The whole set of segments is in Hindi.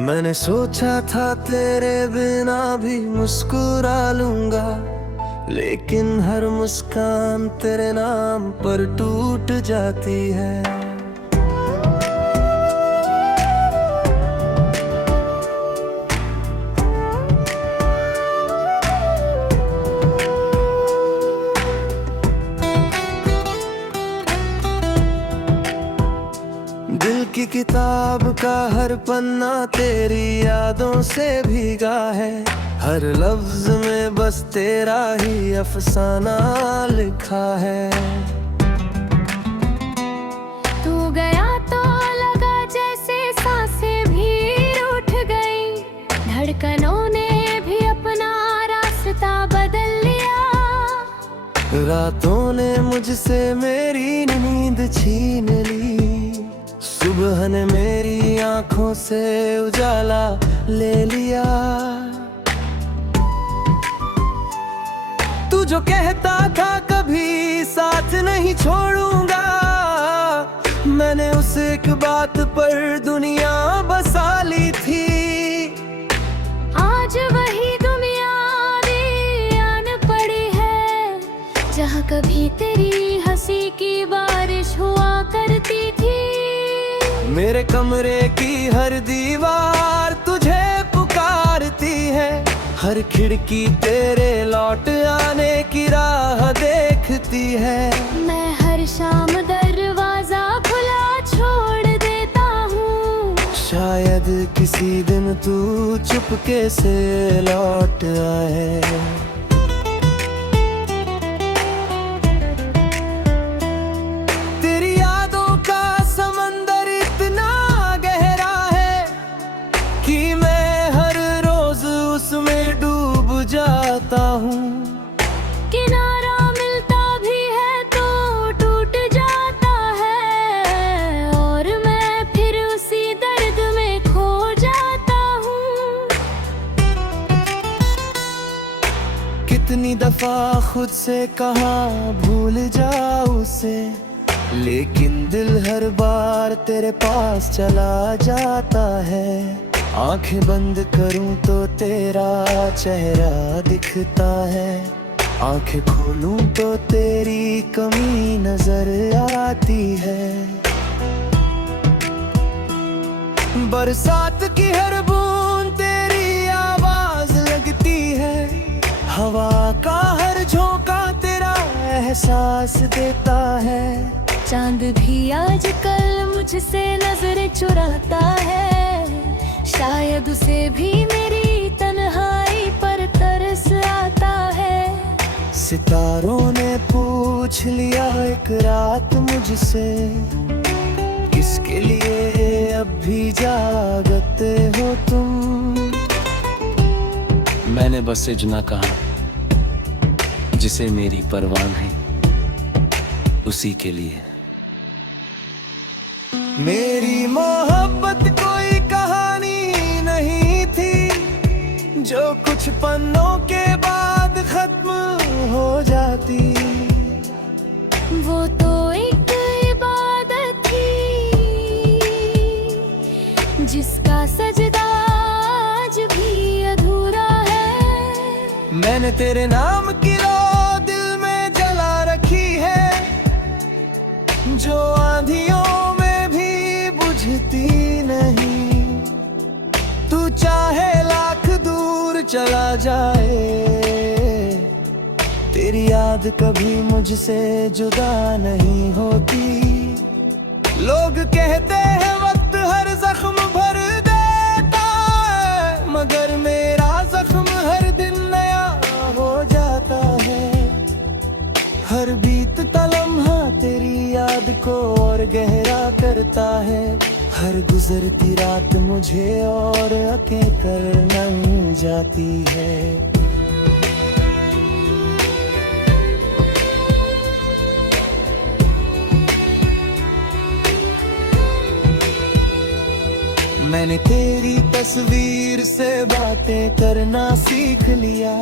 मैंने सोचा था तेरे बिना भी मुस्कुरा लूंगा, लेकिन हर मुस्कान तेरे नाम पर टूट जाती है। दिल की किताब का हर पन्ना तेरी यादों से भीगा है। हर लफ्ज में बस तेरा ही अफसाना लिखा है। तू गया तो लगा जैसे सांसें भी रूठ गई, धड़कनों ने भी अपना रास्ता बदल लिया। रातों ने मुझसे मेरी नींद छीन ली, सुबह ने मेरी आंखों से उजाला ले लिया। तू जो कहता था कभी साथ नहीं छोड़ूंगा, मैंने उस एक बात पर दुनिया बसा ली थी। आज वही दुनिया आन पड़ी है, जहाँ कभी तेरी हंसी की बारिश हुआ करती थी। मेरे कमरे की हर दीवार तुझे पुकारती है, हर खिड़की तेरे लौट आने की राह देखती है। मैं हर शाम दरवाजा खुला छोड़ देता हूँ, शायद किसी दिन तू चुपके से लौट आए। जाता हूँ किनारा मिलता भी है तो टूट जाता है, और मैं फिर उसी दर्द में खो जाता हूँ। कितनी दफा खुद से कहा भूल जाऊं उसे, लेकिन दिल हर बार तेरे पास चला जाता है। आंखें बंद करूं तो तेरा चेहरा दिखता है, आंखें खोलूं तो तेरी कमी नजर आती है। बरसात की हर बूंद तेरी आवाज लगती है, हवा का हर झोंका तेरा एहसास देता है। चांद भी आजकल मुझसे नजर चुराता है, शायद उसे भी मेरी तन्हाई पर तरस आता है। सितारों ने पूछ लिया एक रात मुझसे, किसके लिए अब भी जागते हो तुम। मैंने बस इतना कहा, जिसे मेरी परवाह है उसी के लिए। मेरी मोहब्बत कोई कहानी नहीं थी, जो कुछ पन्नों के बाद खत्म हो जाती। वो तो एक इबादत थी, जिसका सजदा आज भी अधूरा है। मैंने तेरे नाम की लो दिल में जला रखी है, जो आंधियों बुझती नहीं। तू चाहे लाख दूर चला जाए, तेरी याद कभी मुझसे जुदा नहीं होती। लोग कहते हैं वक्त हर जख्म भर देता है, मगर मेरा जख्म हर दिन नया हो जाता है। हर बीतता लम्हा तेरी याद को और गहरा करता है, हर गुजरती रात मुझे और अके कर नहीं जाती है। मैंने तेरी तस्वीर से बातें करना सीख लिया,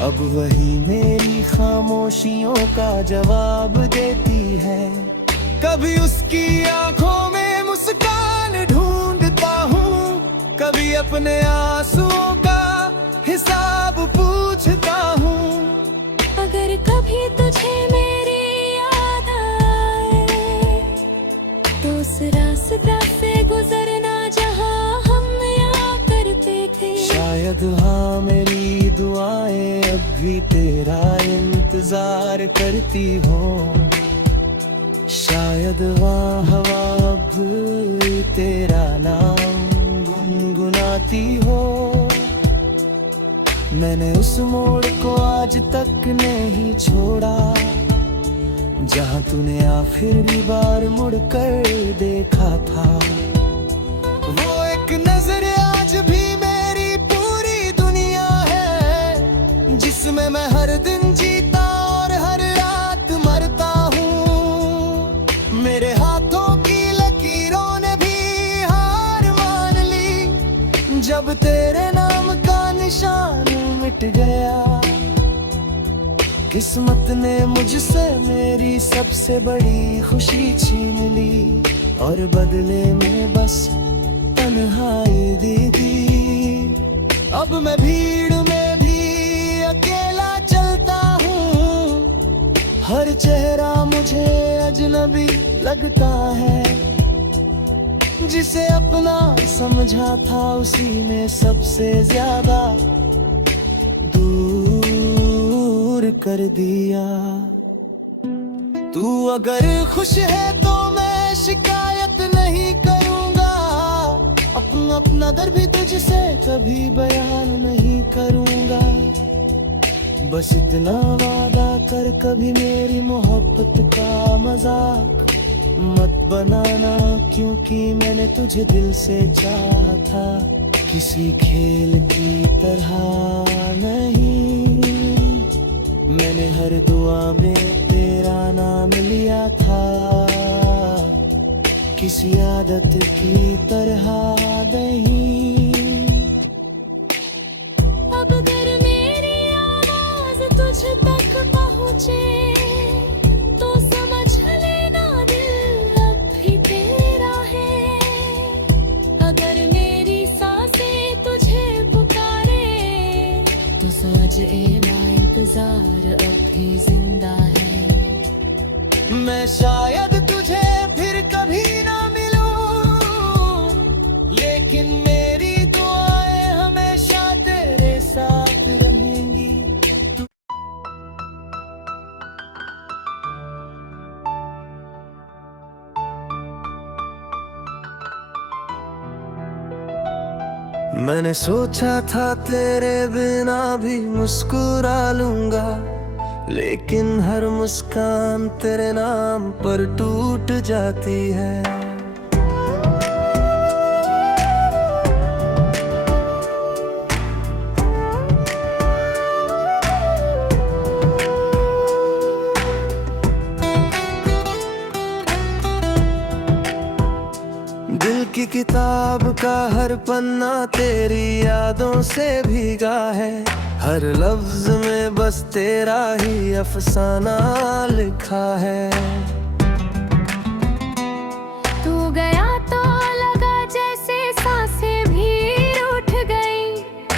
अब वही मेरी खामोशियों का जवाब देती है। कभी उसकी आंखों में मुस्कान ढूंढता हूँ, कभी अपने आंसुओं का हिसाब पूछता हूँ। अगर कभी तुझे मेरी याद आए तो उस रास्ता से गुजरना जहाँ हम या करते थे। शायद हाँ मेरी दुआएं अब भी तेरा इंतजार करती हो। शायद वहाँ हवा अब तेरा नाम गुनगुनाती हो। मैंने उस मोड़ को आज तक नहीं छोड़ा जहाँ तूने आखिरी बार मुड़कर देखा था। वो एक नजर आज भी मेरी पूरी दुनिया है, जिसमें मैं हर दिन जीता और हर रात मरता हूँ। मेरे हाथों की लकीरों ने भी हार मान ली जब तेरे नाम का निशान मिट गया। किस्मत ने मुझसे मेरी सबसे बड़ी खुशी छीन ली और बदले में बस तन्हाई दी। अब मैं भीड़ में भी अकेला चलता हूँ, हर चेहरा मुझे अजनबी लगता है। जिसे अपना समझा था उसी ने सबसे ज्यादा दूर कर दिया। तू अगर खुश है तो मैं शिकायत नहीं करूंगा, अपना दर्द भी तुझसे कभी बयान नहीं करूंगा। बस इतना वादा कर कभी मेरी मोहब्बत का मजाक मत बनाना, क्योंकि मैंने तुझे दिल से चाहा था, किसी खेल की तरह नहीं। मैंने हर दुआ में तेरा नाम लिया था, किसी आदत की तरह नहीं। अब अगर मेरी आवाज तुझ तक पहुँचे तो समझ लेना दिल अब भी तेरा है। अगर मेरी सांसें तुझे पुकारे तो समझ लेना इंतजार अब भी जिंदा है। मैं शायद तुझे फिर कभी ना मिलूं, लेकिन मेरी दुआएं हमेशा तेरे साथ रहेंगी। मैंने सोचा था तेरे बिना भी मुस्कुरा लूंगा, लेकिन हर मुस्कान तेरे नाम पर टूट जाती है। दिल की किताब का हर पन्ना तेरी यादों से भीगा है, हर लफ्ज में बस तेरा ही अफसाना लिखा है। तू गया तो लगा जैसे सांसें भी रूठ गई,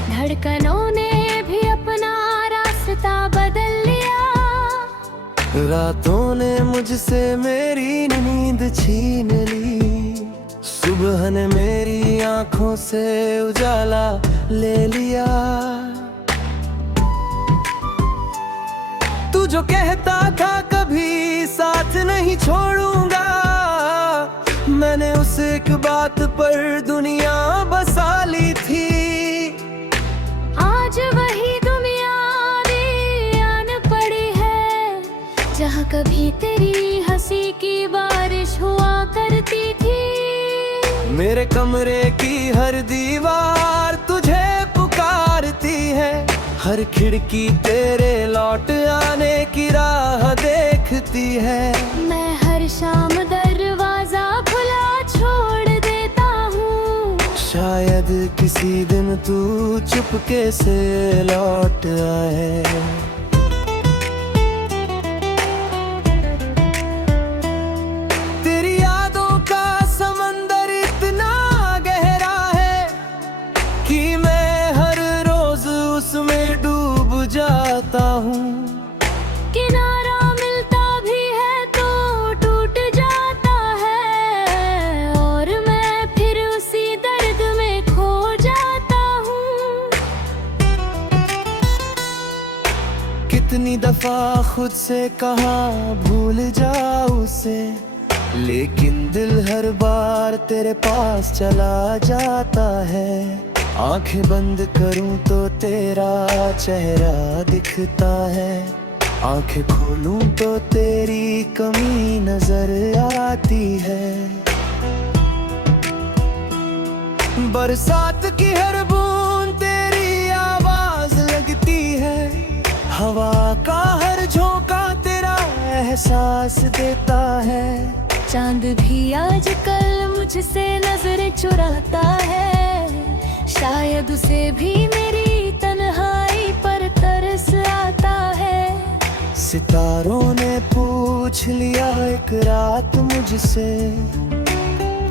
धड़कनों ने भी अपना रास्ता बदल लिया। रातों ने मुझसे मेरी नींद छीन ली, सुबह ने मेरी आंखों से उजाला ले लिया। तू जो कहता था कभी साथ नहीं छोड़ूंगा, मैंने उस एक बात पर दुनिया बसा ली थी। आज वही दुनिया आन पड़ी है, जहाँ कभी तेरी हंसी की बारिश हुआ करती थी। मेरे कमरे की हर दीवार तुझे पुकारती है, हर खिड़की तेरे लौट आने की राह देखती है। मैं हर शाम दरवाजा खुला छोड़ देता हूँ, शायद किसी दिन तू चुपके से लौट आए। तेरी यादों का समंदर इतना गहरा है, जाता हूँ। किनारा मिलता भी है तो टूट जाता है, और मैं फिर उसी दर्द में खो जाता हूँ। कितनी दफा खुद से कहा भूल जाऊं उसे, लेकिन दिल हर बार तेरे पास चला जाता है। आंखें बंद करूं तो तेरा चेहरा दिखता है, आंखें खोलूं तो तेरी कमी नजर आती है। बरसात की हर बूंद तेरी आवाज लगती है, हवा का हर झोंका तेरा एहसास देता है। चांद भी आजकल मुझसे नजर चुराता है, शायद उसे भी मेरी तन्हाई पर तरस आता है। सितारों ने पूछ लिया एक रात मुझसे,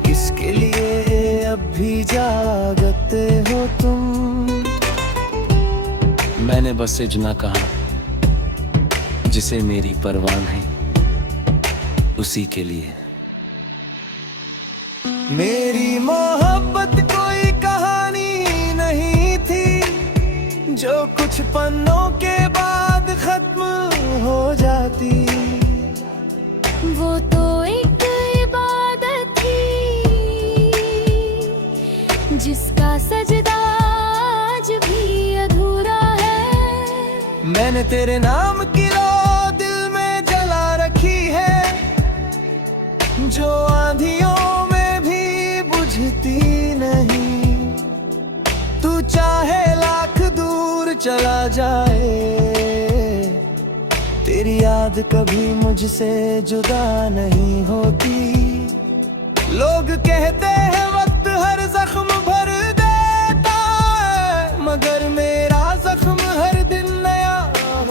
किसके लिए अब भी जागते हो तुम। मैंने बस इतना कहा, जिसे मेरी परवाह है उसी के लिए। मेरी मोहब्बत कोई कहानी नहीं थी, जो कुछ पन्नों के बाद खत्म हो जाती। वो तो एक इबादत थी, जिसका सजदा आज भी अधूरा है। मैंने तेरे नाम की लो दिल में जला रखी है, जो आंधियों बुझती नहीं। तू चाहे लाख दूर चला जाए, तेरी याद कभी मुझसे जुदा नहीं होती। लोग कहते हैं वक्त हर जख्म भर देता है, मगर मेरा जख्म हर दिन नया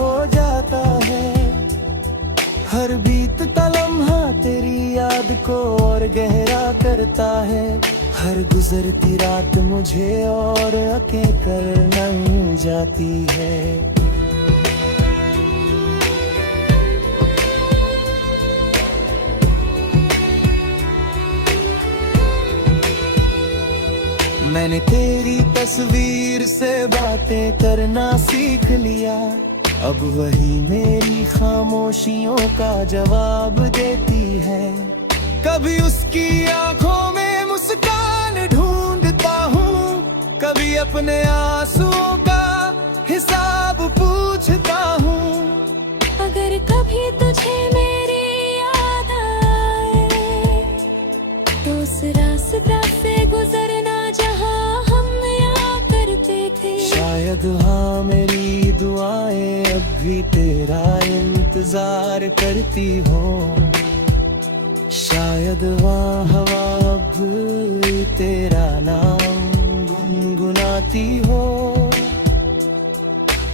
हो जाता है। हर बीतता लम्हा तेरी याद को और गहरा करता है, हर गुजरती रात मुझे और अके कर नहीं जाती है। मैंने तेरी तस्वीर से बातें करना सीख लिया, अब वही मेरी खामोशियों का जवाब देती है। कभी उसकी आंखों में मुस्कान ढूंढता हूँ, कभी अपने आंसुओं का हिसाब पूछता हूँ। अगर कभी तुझे मेरी याद आए, तो उस रास्ता से गुजरना जहाँ हम यहाँ करते थे। शायद हाँ मेरी दुआएं अब भी तेरा इंतजार करती हो, शायद वहाँ हवा अब तेरा नाम गुनगुनाती हो।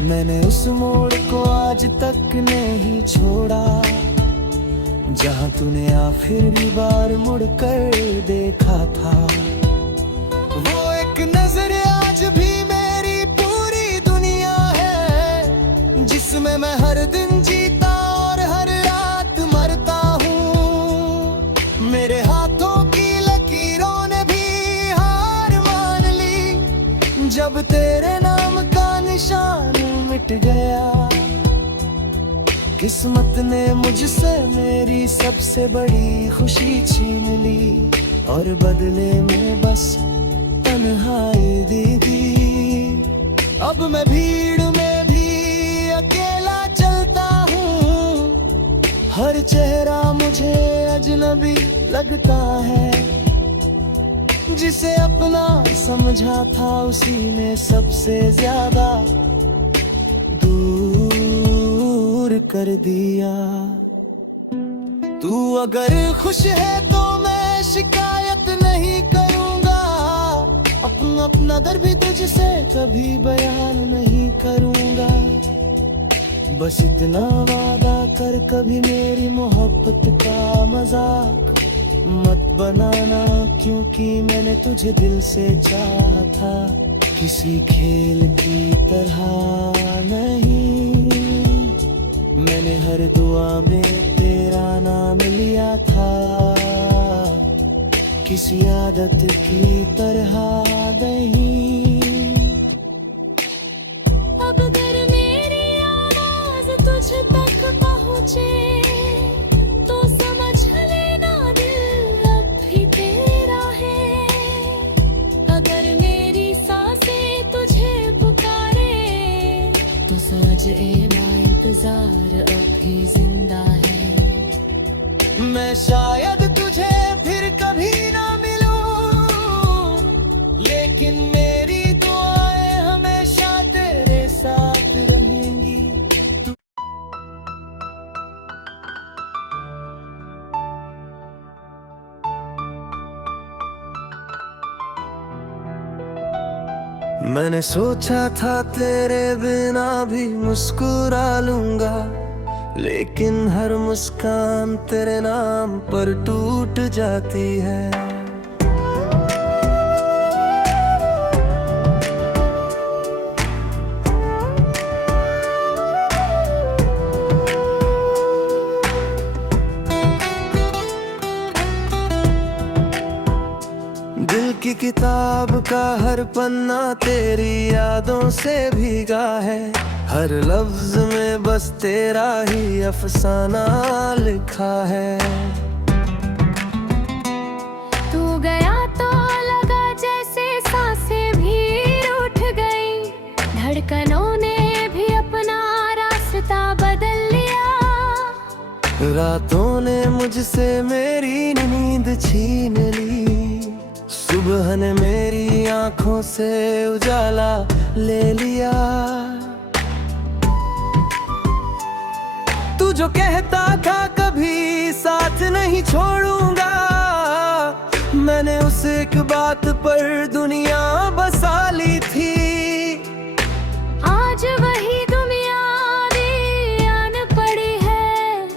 मैंने उस मोड़ को आज तक नहीं छोड़ा, जहाँ तूने आखिरी बार मुड़कर देखा था। वो एक नजर आज भी मेरी पूरी दुनिया है, जिसमें मैं हर दिन जीता और हर रात मरता हूँ। मेरे हाथों की लकीरों ने भी हार मान ली, जब तेरे नाम का निशान मिट गया। किस्मत ने मुझसे मेरी सबसे बड़ी खुशी छीन ली, और बदले में बस तन्हाई दे दी। अब मैं भीड़ में भी अकेला चलता हूँ, हर चेहरा मुझे अजनबी लगता है। जिसे अपना समझा था उसी ने सबसे ज्यादा दूर कर दिया। तू अगर खुश है तो मैं शिकायत नहीं करूंगा, अपना दर्द भी तुझसे कभी बयान नहीं करूंगा। बस इतना वादा कर, कभी मेरी मोहब्बत का मजाक मत बनाना, क्योंकि मैंने तुझे दिल से चाहा था, किसी खेल की तरह नहीं। हर दुआ में तेरा नाम लिया था, किसी आदत की तरह नहीं। अब अगर मेरी आवाज तुझ तक पहुँचे तो समझ लेना दिल अब भी तेरा है। अगर मेरी सांसें तुझे पुकारे तो समझ लेना इंतजार अब भी जिंदा है। मैं शायद तुझे फिर कभी ना मिलूं, लेकिन मेरी दुआएं हमेशा तेरे साथ रहेंगी। मैंने सोचा था तेरे बिना भी मुस्कुरा लूंगा, लेकिन हर मुस्कान तेरे नाम पर टूट जाती है। दिल की किताब का हर पन्ना तेरी यादों से भीगा है, हर लफ्ज में बस तेरा ही अफसाना लिखा है। तू गया तो लगा जैसे सांसें भी रूठ गई, धड़कनों ने भी अपना रास्ता बदल लिया। रातों ने मुझसे मेरी नींद छीन ली, सुबह ने मेरी आंखों से उजाला ले लिया। तू जो कहता था कभी साथ नहीं छोड़ूंगा, मैंने उस एक बात पर दुनिया बसा ली थी। आज वही दुनिया आन पड़ी है,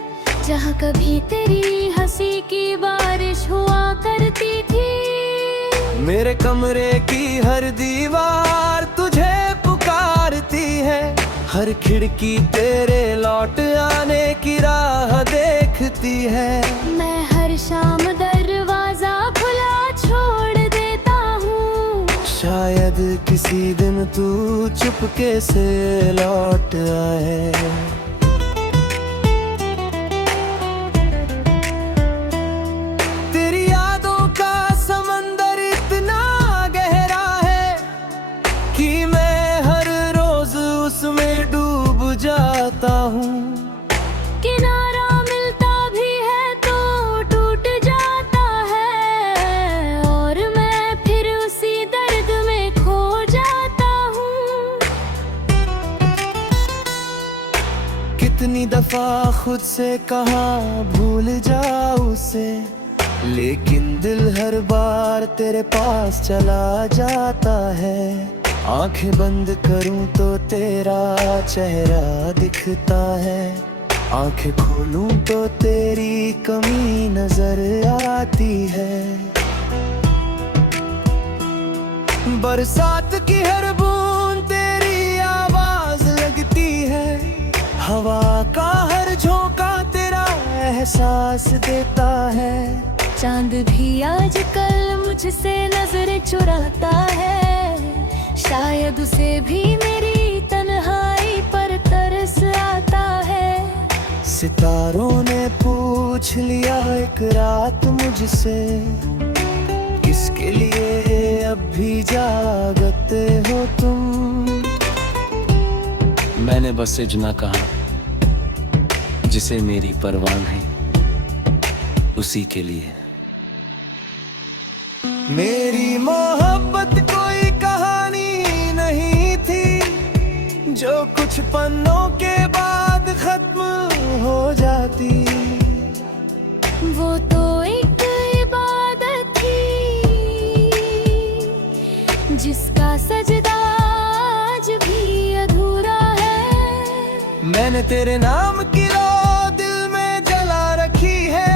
जहाँ कभी तेरी हंसी की बारिश हुआ करती थी। मेरे कमरे की हर दीवार तुझे पुकारती है, हर खिड़की तेरे लौट आने की राह देखती है। मैं हर शाम दरवाजा खुला छोड़ देता हूँ, शायद किसी दिन तू चुपके से लौट आए। तेरी यादों का समंदर इतना गहरा है कि मैं हर रोज उसमें डूब जाता हूँ। किनारा मिलता भी है तो टूट जाता है, और मैं फिर उसी दर्द में खो जाता हूँ। कितनी दफा खुद से कहा भूल जाऊं उसे, लेकिन दिल हर बार तेरे पास चला जाता है। आंखें बंद करूं तो तेरा चेहरा दिखता है, आंखें खोलूं तो तेरी कमी नजर आती है। बरसात की हर बूंद तेरी आवाज लगती है, हवा का हर झोंका तेरा एहसास देता है। चांद भी आजकल मुझसे नजर चुराता है, शायद उसे भी मेरी तन्हाई पर तरस आता है। सितारों ने पूछ लिया एक रात मुझसे, किसके लिए अब भी जागते हो तुम। मैंने बस इतना कहा, जिसे मेरी परवाह है उसी के लिए। मेरी मोहब्बत कोई कहानी नहीं थी, जो कुछ पन्नों के बाद खत्म हो जाती। वो तो एक इबादत थी, जिसका सजदा आज भी अधूरा है। मैंने तेरे नाम की लो दिल में जला रखी है,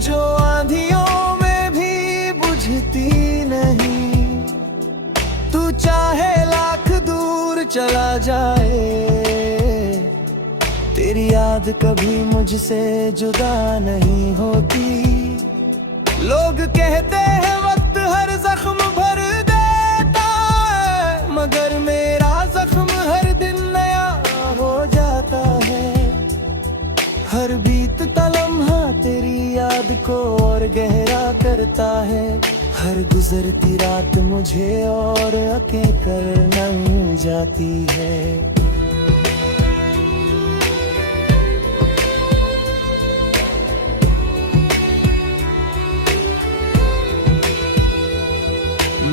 जो आंधियों में भी बुझती नहीं। तू चाहे लाख दूर चला जाए, याद कभी मुझसे जुदा नहीं होती। लोग कहते हैं वक्त हर जख्म भर देता है, मगर मेरा जख्म हर दिन नया हो जाता है। हर बीतता लम्हा तेरी याद को और गहरा करता है। हर गुजरती रात मुझे और अके कर नहीं जाती है।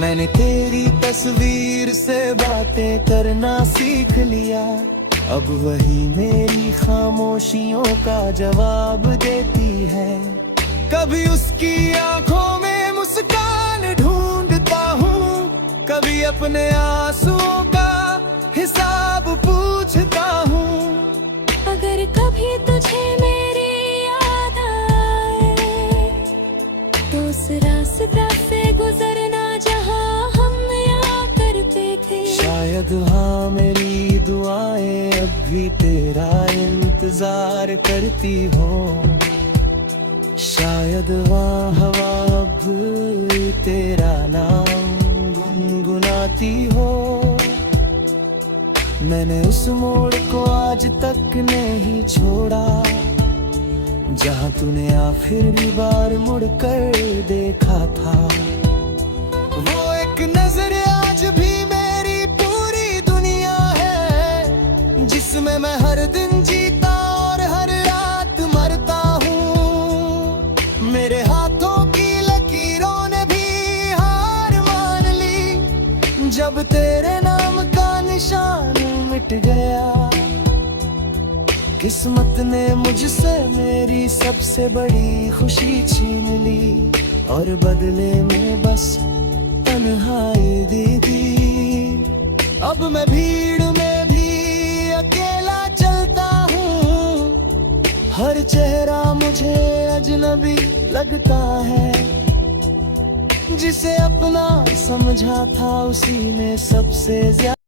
मैंने तेरी तस्वीर से बातें करना सीख लिया। अब वही मेरी खामोशियों का जवाब देती है। कभी उसकी आंखों में मुस्कान ढूंढता हूँ, कभी अपने आंसुओं का हिसाब पूछता हूँ। अगर कभी तुझे मेरी याद आए तो उस रास्ता से गुजरना जहाँ हम यहाँ करते थे। शायद हाँ मेरी दुआएं अब भी तेरा इंतजार करती हो। शायद वहाँ हवा अब तेरा नाम गुनगुनाती हो। मैंने उस मोड़ को आज तक नहीं छोड़ा जहाँ तूने आखिरी बार मुड़कर देखा था। वो एक नजर आज भी मेरी पूरी दुनिया है, जिसमें मैं हर दिन जीता और हर रात मरता हूँ। मेरे हाथों की लकीरों ने भी हार मान ली जब तेरे नाम का निशान मिट गया। किस्मत ने मुझसे मेरी सबसे बड़ी खुशी छीन ली और बदले में बस तन्हाई दी। अब मैं भीड़ में भी अकेला चलता हूँ, हर चेहरा मुझे अजनबी लगता है। जिसे अपना समझा था उसी ने सबसे ज्यादा